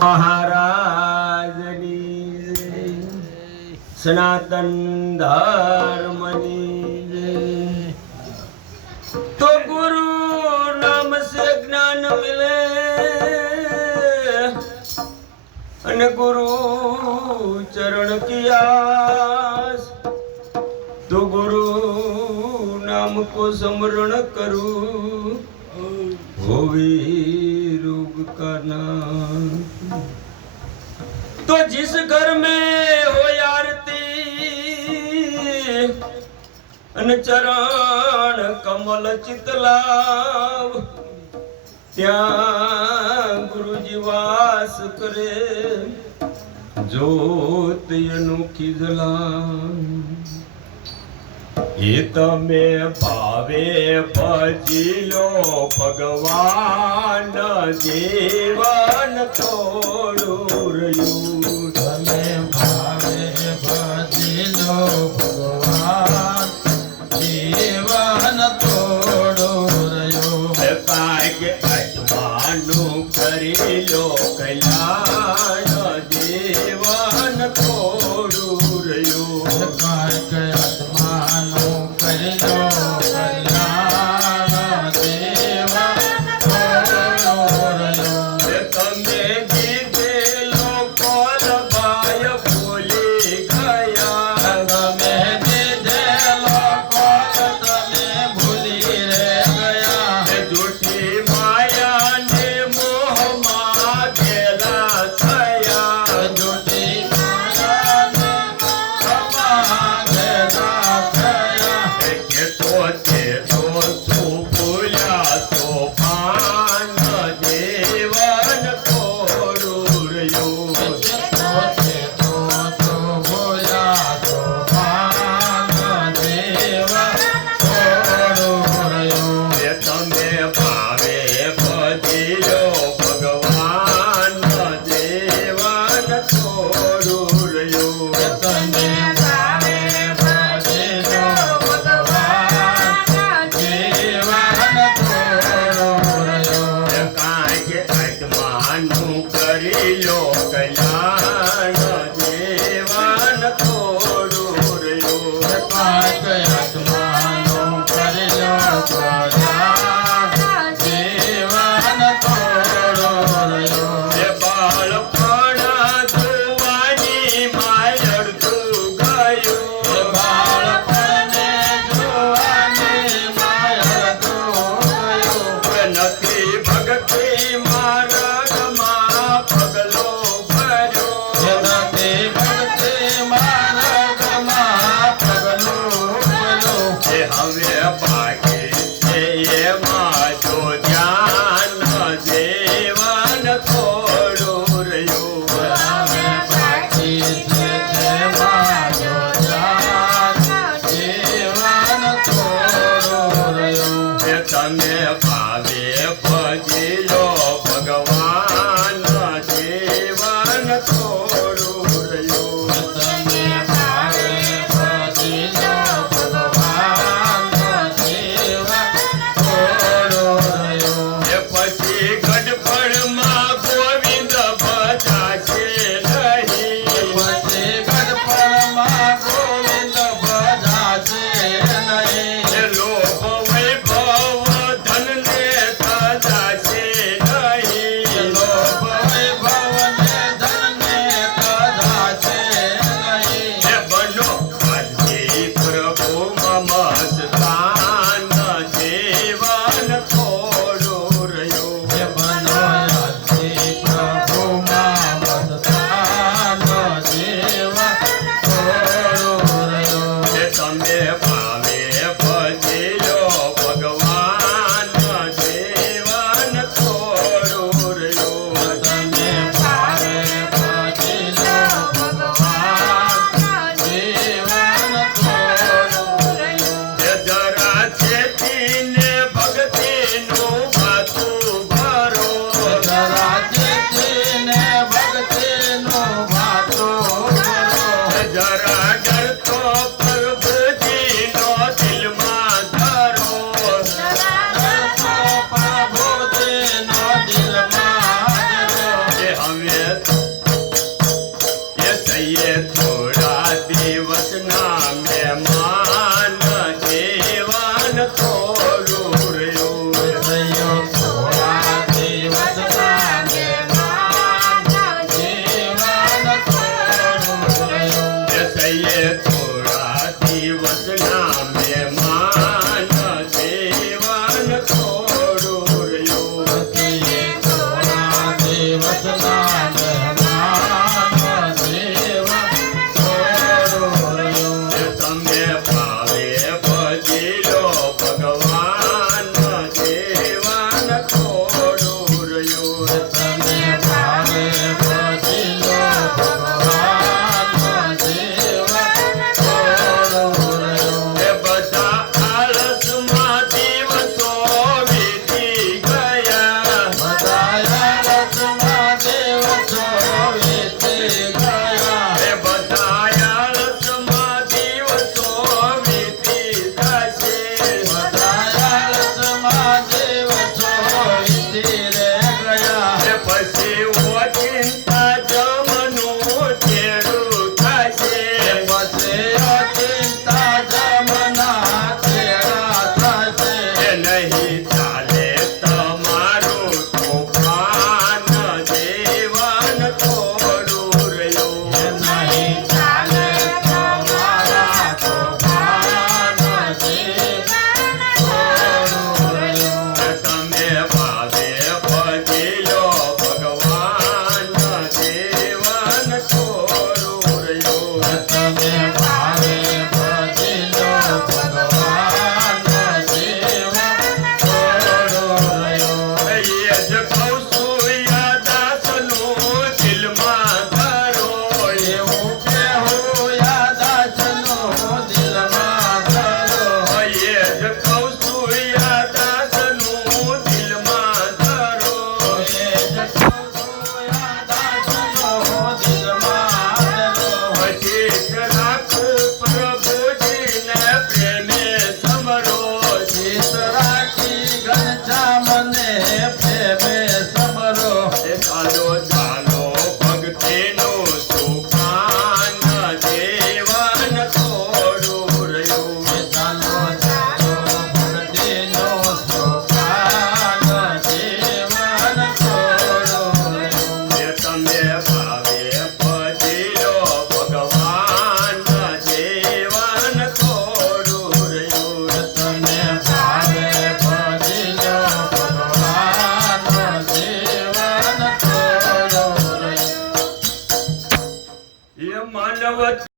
મહારાજની સનાતન ધર્મની તો ગુરુ નામ સે જ્ઞાન મિલે. અને ગુરુ ચરણ કિયાસ. તો ગુરુ નામ કો સમરણ કરું. હોવી ઘર મેં में हो आरती અને ચરણ કમલ ચિતલા ત્યાં ગુરુજી વાસ કરે. જોત અનોખી જલા એ તમે ભાવે ભજી લો ભગવાન, જીવન તોડું. એ સૈયે